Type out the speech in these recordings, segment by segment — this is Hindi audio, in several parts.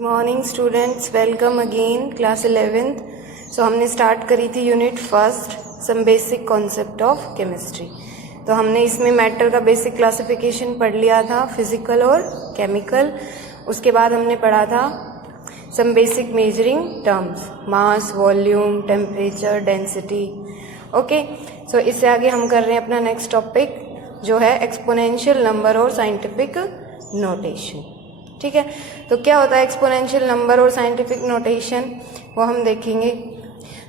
Morning students, welcome again class 11th। So हमने स्टार्ट करी थी unit first, some basic concept of chemistry. तो हमने इसमें मैटर का बेसिक क्लासिफिकेशन पढ़ लिया था, फिजिकल और केमिकल। उसके बाद हमने पढ़ा था सम बेसिक मेजरिंग टर्म्स, मास, वॉल्यूम, टेम्परेचर, डेंसिटी। ओके, सो इससे आगे हम कर रहे हैं अपना नेक्स्ट टॉपिक जो है एक्सपोनेंशियल नंबर और साइंटिफिक नोटेशन। ठीक है, तो क्या होता है एक्सपोनेंशियल नंबर और साइंटिफिक नोटेशन, वो हम देखेंगे।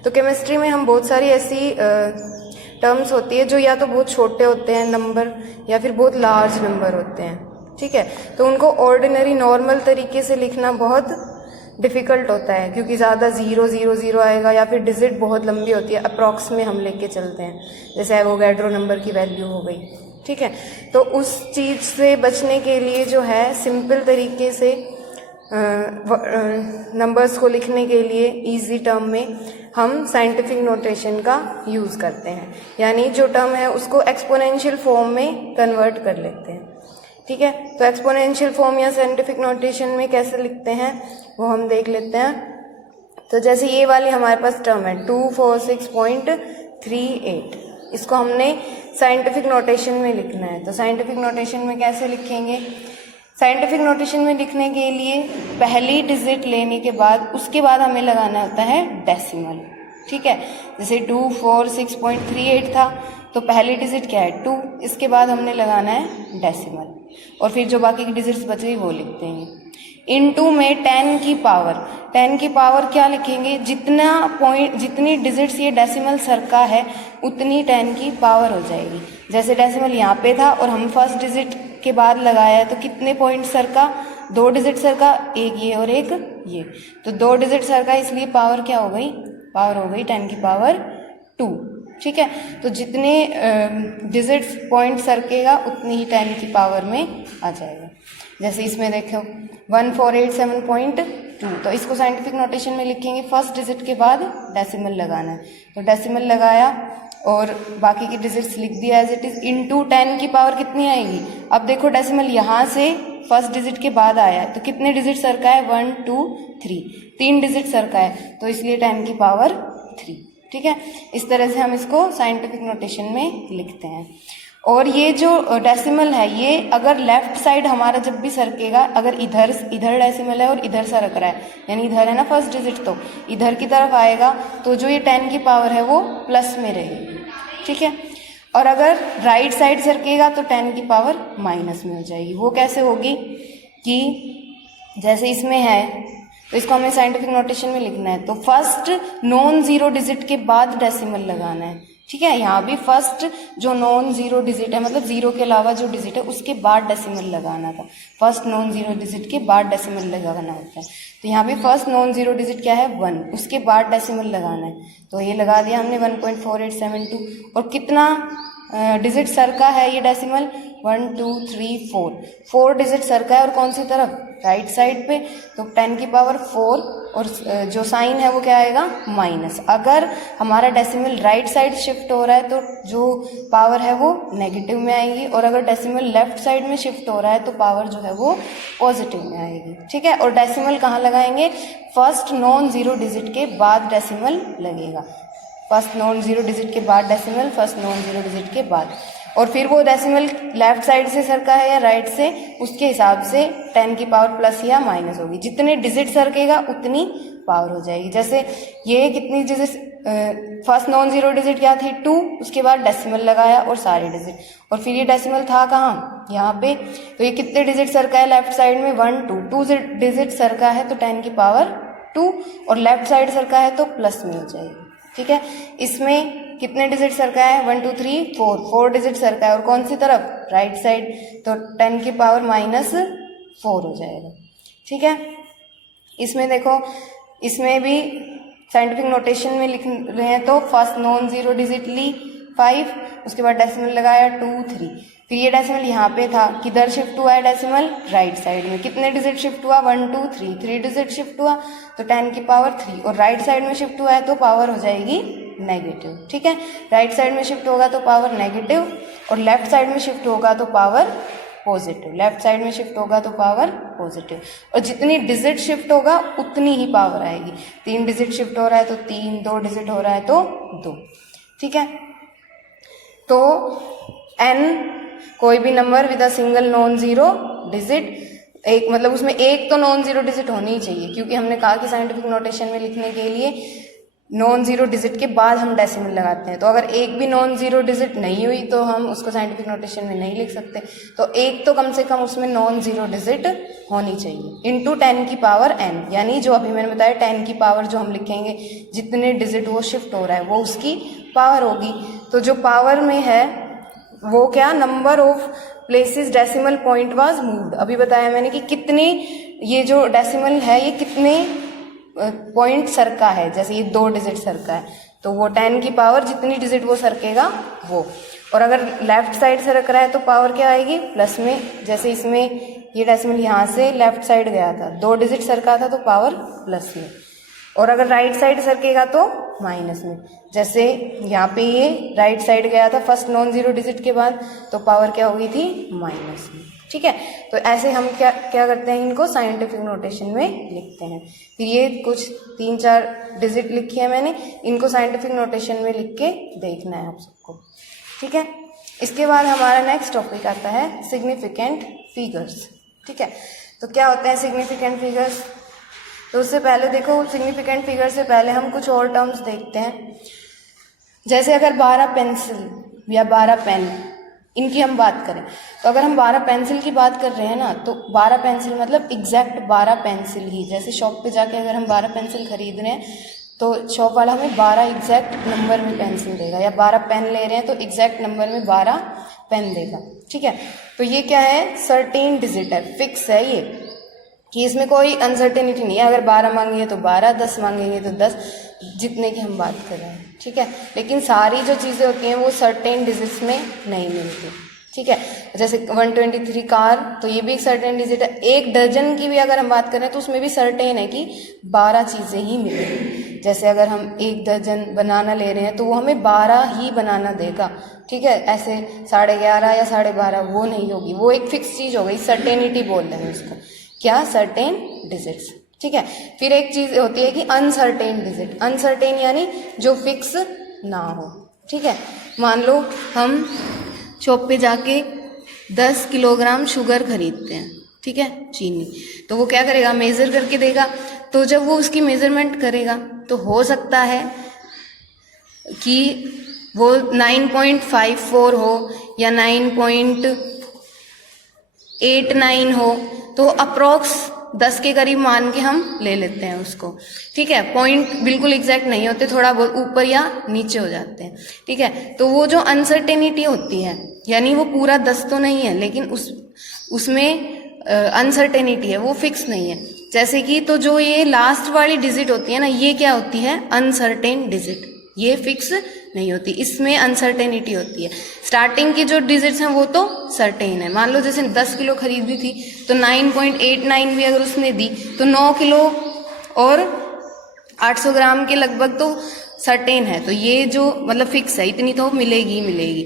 तो केमिस्ट्री में हम बहुत सारी ऐसी टर्म्स होती है जो या तो बहुत छोटे होते हैं नंबर या फिर बहुत लार्ज नंबर होते हैं। ठीक है, तो उनको ऑर्डिनरी नॉर्मल तरीके से लिखना बहुत डिफ़िकल्ट होता है क्योंकि ज़्यादा 0 0 0 आएगा या फिर डिजिट बहुत लंबी होती है, अप्रॉक्स में हम लेके चलते हैं, जैसे एवोगैड्रो नंबर की वैल्यू हो गई। ठीक है, तो उस चीज़ से बचने के लिए जो है सिंपल तरीके से नंबर्स को लिखने के लिए इजी टर्म में हम साइंटिफिक नोटेशन का यूज़ करते हैं, यानी जो टर्म है उसको एक्सपोनेंशियल फॉर्म में कन्वर्ट कर लेते हैं। ठीक है, तो एक्सपोनेंशियल फॉर्म या साइंटिफिक नोटेशन में कैसे लिखते हैं वो हम देख लेते हैं। तो जैसे ये वाली हमारे पास टर्म है 246.38, इसको हमने साइंटिफिक नोटेशन में लिखना है। तो साइंटिफिक नोटेशन में कैसे लिखेंगे? साइंटिफिक नोटेशन में लिखने के लिए पहली डिजिट लेने के बाद उसके बाद हमें लगाना होता है डेसिमल। ठीक है, जैसे 246.38 था तो पहली डिजिट क्या है 2, इसके बाद हमने लगाना है डेसिमल और फिर जो बाकी की डिजिट्स बच गई वो लिख देंगे। इनटू में 10 की पावर क्या लिखेंगे? जितनी डिजिट्स ये डेसिमल सरका है उतनी 10 की पावर हो जाएगी। जैसे डेसिमल यहाँ पे था और हम फर्स्ट डिजिट के बाद लगाया है तो कितने पॉइंट सरका? 2 डिजिट सरका, एक ये और एक ये, तो 2 डिजिट सरका, इसलिए पावर क्या हो गई? पावर हो गई 10 की पावर 2। ठीक है, तो जितने डिजिट्स पॉइंट सरकेगा उतनी ही 10 की पावर में आ जाएगा। जैसे इसमें देखो 1487.2, तो इसको साइंटिफिक नोटेशन में लिखेंगे फर्स्ट डिजिट के बाद डेसिमल लगाना है, तो डेसिमल लगाया और बाकी की डिजिट्स लिख दिया एज इट इज। इनटू 10 की पावर कितनी आएगी? अब देखो डेसिमल यहाँ से फर्स्ट डिजिट के बाद आया है तो कितने डिजिट सरका है? 1 2 3, 3 डिजिट सरका है, तो इसलिए 10 की पावर 3। ठीक है, इस तरह से हम इसको साइंटिफिक नोटेशन में लिखते हैं। और ये जो डेसिमल है ये अगर लेफ्ट साइड हमारा जब भी सरकेगा, अगर इधर डेसिमल है और इधर सरक रहा है, यानी इधर है ना फर्स्ट डिजिट, तो इधर की तरफ आएगा तो जो ये 10 की पावर है वो प्लस में रहेगी। ठीक है, और अगर राइट साइड सरकेगा तो 10 की पावर माइनस में हो जाएगी। वो कैसे होगी कि जैसे इसमें है तो इसको हमें साइंटिफिक नोटेशन में लिखना है, तो फर्स्ट नॉन जीरो डिजिट के बाद डेसिमल लगाना है। ठीक है, यहाँ भी फर्स्ट जो नॉन जीरो डिजिट है, मतलब जीरो के अलावा जो डिजिट है उसके बाद डेसिमल लगाना था। फर्स्ट नॉन जीरो डिजिट के बाद डेसिमल लगाना होता है, तो यहाँ भी फर्स्ट नॉन जीरो डिजिट क्या है 1, उसके बाद डेसिमल लगाना है। तो ये लगा दिया हमने 1.4872, और कितना डिजिट सरका है ये डेसिमल? 1 2 3 4 डिजिट सरका है, और कौन सी तरफ? राइट साइड पे, तो 10 की पावर 4, और जो साइन है वो क्या आएगा? माइनस। अगर हमारा डेसिमल राइट साइड शिफ्ट हो रहा है तो जो पावर है वो नेगेटिव में आएगी, और अगर डेसिमल लेफ्ट साइड में शिफ्ट हो रहा है तो पावर जो है वो पॉजिटिव में आएगी। ठीक है, और डेसिमल कहाँ लगाएंगे? फर्स्ट नॉन जीरो डिजिट के बाद डेसिमल लगेगा। फर्स्ट नॉन जीरो डिजिट के बाद decimal, first non zero digit के बाद, और फिर वो डेसिमल लेफ्ट साइड से सरका है या राइट से, उसके हिसाब से 10 की पावर प्लस या माइनस होगी। जितने डिजिट सरकेगा उतनी पावर हो जाएगी। जैसे ये कितनी digit, first non zero digit क्या थी 2, उसके बाद डेसिमल लगाया और सारे डिजिट, और फिर ये डेसिमल था कहाँ? यहाँ पे, तो ये कितने डिजिट सरका है लेफ्ट साइड में? 1 2, 2 डिजिट सरका है तो 10 की पावर 2, और लेफ्ट साइड सरका है तो प्लस में हो जाएगी। ठीक है, इसमें कितने डिजिट सरका है? 1 2 3 4 डिजिट सरका है, और कौन सी तरफ? राइट साइड, तो 10 की पावर -4 हो जाएगा। ठीक है, इसमें देखो, इसमें भी साइंटिफिक नोटेशन में लिख रहे हैं तो फर्स्ट नॉन जीरो डिजिट ली 5, उसके बाद डेसिमल लगाया 2 3, फिर ये डेसिमल यहाँ पे था, किधर शिफ्ट हुआ है डेसिमल? राइट साइड में। कितने डिजिट शिफ्ट हुआ? 1 2 3, 3 डिजिट शिफ्ट हुआ, तो 10 की पावर 3, और राइट साइड में शिफ्ट हुआ है तो पावर हो जाएगी नेगेटिव। ठीक है, राइट साइड में शिफ्ट होगा तो पावर नेगेटिव, और लेफ्ट साइड में शिफ्ट होगा तो पावर पॉजिटिव, लेफ्ट साइड में शिफ्ट होगा तो पावर पॉजिटिव, और जितनी डिजिट शिफ्ट होगा उतनी ही पावर आएगी। 3 डिजिट शिफ्ट हो रहा है तो 3, 2 डिजिट हो रहा है तो 2, ठीक है। तो n कोई भी number with a single non zero digit, एक मतलब उसमें एक तो नॉन जीरो डिजिट होनी ही चाहिए, क्योंकि हमने कहा कि साइंटिफिक नोटेशन में लिखने के लिए नॉन जीरो डिजिट के बाद हम डेसिमल लगाते हैं। तो अगर एक भी नॉन जीरो डिजिट नहीं हुई तो हम उसको साइंटिफिक नोटेशन में नहीं लिख सकते। तो एक तो कम से कम उसमें नॉन जीरो डिजिट होनी चाहिए, इंटू 10 की पावर n, यानी जो अभी मैंने बताया 10 की पावर जो हम लिखेंगे, जितने डिजिट वो शिफ्ट हो रहा है वो उसकी पावर होगी। तो जो पावर में है वो क्या, number of places decimal point was moved. अभी बताया मैंने कि कितने, ये जो डेसिमल है ये कितने पॉइंट सरका है, जैसे ये 2 डिजिट सरका है तो वो 10 की पावर जितनी डिजिट वो सरकेगा वो। और अगर लेफ्ट साइड सरक रहा है तो पावर क्या आएगी, प्लस में। जैसे इसमें ये डेसिमल यहाँ से लेफ्ट साइड गया था, 2 डिजिट सरका था तो पावर प्लस में, और अगर राइट साइड सरकेगा तो माइनस में। जैसे यहाँ पे ये राइट साइड गया था फर्स्ट नॉन जीरो डिजिट के बाद, तो पावर क्या हो गई थी, माइनस में, ठीक है। तो ऐसे हम क्या करते हैं, इनको साइंटिफिक नोटेशन में लिखते हैं। फिर ये कुछ 3-4 डिजिट लिखी है मैंने, इनको साइंटिफिक नोटेशन में लिख के देखना है आप सबको, ठीक है। इसके बाद हमारा नेक्स्ट टॉपिक आता है सिग्निफिकेंट फिगर्स, ठीक है। तो क्या होते हैं सिग्निफिकेंट फिगर्स, तो उससे पहले देखो सिग्निफिकेंट फिगर से पहले हम कुछ और टर्म्स देखते हैं। जैसे अगर 12 पेंसिल या 12 पेन, इनकी हम बात करें, तो अगर हम 12 पेंसिल की बात कर रहे हैं ना, तो 12 पेंसिल मतलब एग्जैक्ट 12 पेंसिल ही। जैसे शॉप पे जाके अगर हम 12 पेंसिल खरीद रहे हैं तो शॉप वाला हमें 12 एग्जैक्ट नंबर में पेंसिल देगा, या 12 पेन ले रहे हैं तो एग्जैक्ट नंबर में 12 पेन देगा, ठीक है। तो ये क्या है, सर्टेन डिजिट है, फिक्स है ये, कि इसमें कोई अनसर्टेनिटी नहीं है। अगर 12 मांगेंगे तो 12, 10 मांगेंगे तो 10, जितने की हम बात कर रहे हैं, ठीक है। लेकिन सारी जो चीज़ें होती हैं वो सर्टेन डिजिट्स में नहीं मिलती, ठीक है। जैसे 123 कार, तो ये भी एक सर्टेन डिजिट है। 1 दर्जन की भी अगर हम बात करें तो उसमें भी सर्टेन है कि 12 चीज़ें ही मिलेंगी। जैसे अगर हम 1 दर्जन बनाना ले रहे हैं तो वो हमें 12 ही बनाना देगा, ठीक है। ऐसे 11.5 या 12.5 वो नहीं होगी, वो एक फिक्स चीज़ हो गई, सर्टेनिटी बोल रहे हैं उसको, क्या, सर्टेन डिजिट्स, ठीक है। फिर एक चीज होती है कि अनसर्टेन डिजिट, अनसर्टेन यानी जो फिक्स ना हो, ठीक है। मान लो हम शॉप पे जाके 10 किलोग्राम शुगर खरीदते हैं, ठीक है, चीनी, तो वो क्या करेगा, मेजर करके देगा। तो जब वो उसकी मेजरमेंट करेगा तो हो सकता है कि वो 9.54 हो या 9.89 हो, तो अप्रोक्स 10 के करीब मान के हम ले लेते हैं उसको, ठीक है। पॉइंट बिल्कुल एग्जैक्ट नहीं होते, थोड़ा बहुत ऊपर या नीचे हो जाते हैं, ठीक है। तो वो जो अनसर्टेनिटी होती है, यानी वो पूरा 10 तो नहीं है लेकिन उसमें अनसर्टेनिटी है, वो फिक्स नहीं है। जैसे कि तो जो ये लास्ट वाली डिजिट होती है ना, ये क्या होती है, अनसर्टेन डिजिट, ये फिक्स नहीं होती, इसमें अनसर्टेनिटी होती है। स्टार्टिंग की जो डिजिट्स हैं वो तो सर्टेन है। मान लो जैसे 10 किलो खरीदी थी तो 9.89 भी अगर उसने दी तो 9 किलो और 800 ग्राम के लगभग तो सर्टेन है। तो ये जो मतलब फिक्स है, इतनी तो मिलेगी ही मिलेगी,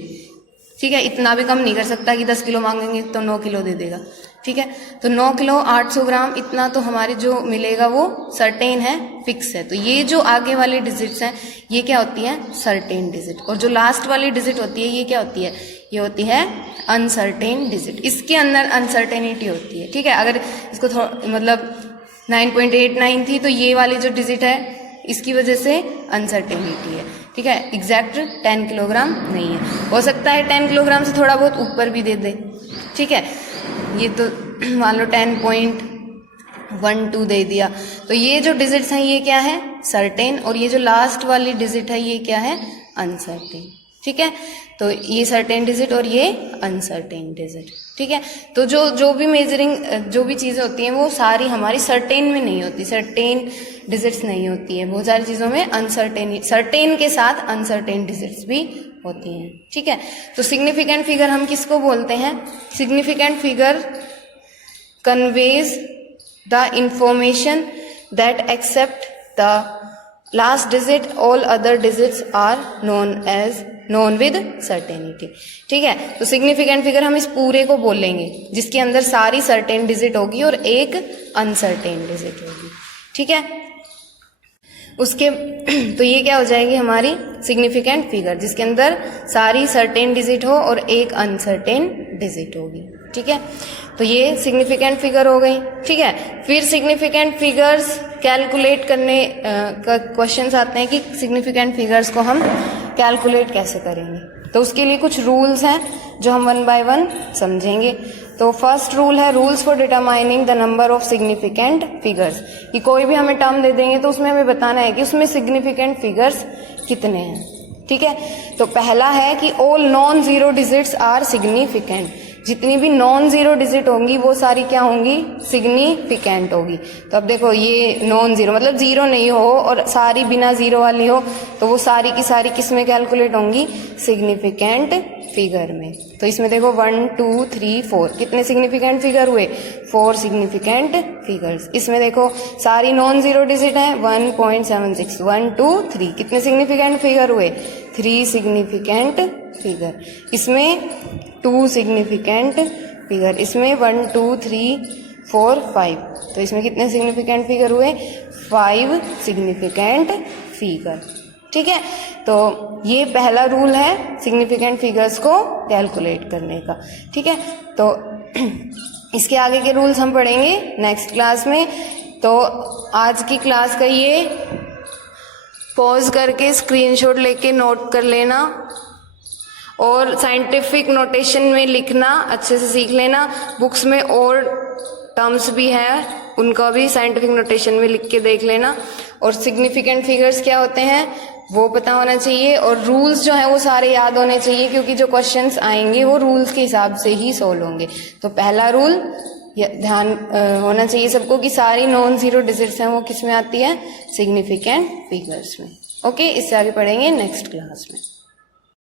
ठीक है। इतना भी कम नहीं कर सकता कि 10 किलो मांगेंगे तो 9 किलो दे देगा, ठीक है। तो 9 किलो 800 ग्राम इतना तो हमारे जो मिलेगा वो सर्टेन है, फिक्स है। तो ये जो आगे वाली डिजिट्स हैं ये क्या होती है, सर्टेन डिजिट, और जो लास्ट वाली डिजिट होती है ये क्या होती है, ये होती है अनसर्टेन डिजिट। इसके अंदर अनसर्टेनिटी होती है, ठीक है। अगर इसको मतलब 9.89 थी तो ये वाली जो डिजिट है इसकी वजह से अनसर्टेनिटी है, ठीक है। एग्जैक्ट 10 किलोग्राम नहीं है, हो सकता है 10 किलोग्राम से थोड़ा बहुत ऊपर भी दे दे, ठीक है। ये तो मान लो 10.12 दे दिया, तो ये जो डिजिट्स हैं ये क्या है, सर्टेन, और ये जो लास्ट वाली डिजिट है ये क्या है, अनसर्टेन, ठीक है। तो ये सर्टेन डिजिट और ये अनसर्टेन डिजिट, ठीक है। तो जो भी मेजरिंग जो भी चीज़ें होती हैं वो सारी हमारी सर्टेन में नहीं होती, सर्टेन डिजिट्स नहीं होती है। बहुत सारी चीज़ों में अनसर्टेन, सर्टेन के साथ अनसर्टेन डिजिट्स भी होती हैं, ठीक है। तो सिग्निफिकेंट फिगर हम किसको बोलते हैं, significant figure conveys the information that except the last digit, all other digits are known as known with certainty. ठीक है, तो सिग्निफिकेंट फिगर हम इस पूरे को बोलेंगे जिसके अंदर सारी सर्टेन डिजिट होगी और एक अनसर्टेन डिजिट होगी। ठीक है, उसके तो ये क्या हो जाएगी हमारी सिग्निफिकेंट फिगर जिसके अंदर सारी सर्टेन डिजिट हो और एक अनसर्टेन डिजिट होगी। ठीक है, तो ये सिग्निफिकेंट फिगर हो गई। ठीक है, फिर सिग्निफिकेंट फिगर्स कैलकुलेट करने का क्वेश्चंस आते हैं कि सिग्निफिकेंट फिगर्स को हम कैलकुलेट कैसे करेंगे। तो उसके लिए कुछ रूल्स हैं जो हम वन बाय वन समझेंगे। तो फर्स्ट रूल है rules for determining the number of significant figures, कि कोई भी हमें टर्म दे देंगे तो उसमें हमें बताना है कि उसमें सिग्निफिकेंट फिगर्स कितने हैं। ठीक है, तो पहला है कि all non zero digits are significant, जितनी भी नॉन जीरो डिजिट होंगी वो सारी क्या होंगी, सिग्निफिकेंट होगी। तो अब देखो ये नॉन जीरो मतलब जीरो नहीं हो और सारी बिना जीरो वाली हो तो वो सारी की सारी किस में कैलकुलेट होंगी, सिग्निफिकेंट फिगर में। तो इसमें देखो 1 2 3 4 कितने सिग्निफिकेंट फिगर हुए, 4 सिग्निफिकेंट फिगर्स। इसमें देखो सारी नॉन जीरो डिजिट है 1.76 1 2 3 कितने सिग्निफिकेंट फिगर हुए, 3 सिग्निफिकेंट फिगर। इसमें 2 सिग्निफिकेंट फिगर, इसमें 1 2 3 4 5 तो इसमें कितने सिग्निफिकेंट फिगर हुए, 5 सिग्निफिकेंट फिगर। ठीक है, तो ये पहला रूल है सिग्निफिकेंट फिगर्स को कैलकुलेट करने का। ठीक है, तो इसके आगे के रूल्स हम पढ़ेंगे नेक्स्ट क्लास में। तो आज की क्लास का ये पॉज करके स्क्रीनशॉट लेके नोट कर लेना और साइंटिफिक नोटेशन में लिखना अच्छे से सीख लेना। बुक्स में और टर्म्स भी हैं उनका भी साइंटिफिक नोटेशन में लिख के देख लेना और सिग्निफिकेंट फिगर्स क्या होते हैं वो पता होना चाहिए और रूल्स जो हैं वो सारे याद होने चाहिए क्योंकि जो क्वेश्चंस आएंगे वो रूल्स के हिसाब से ही सोल्व होंगे। तो पहला रूल ध्यान होना चाहिए सबको कि सारी नॉन जीरो डिजिट्स हैं वो किस में आती है, सिग्निफिकेंट फिगर्स में। ओके, इससे आगे पढ़ेंगे नेक्स्ट क्लास में।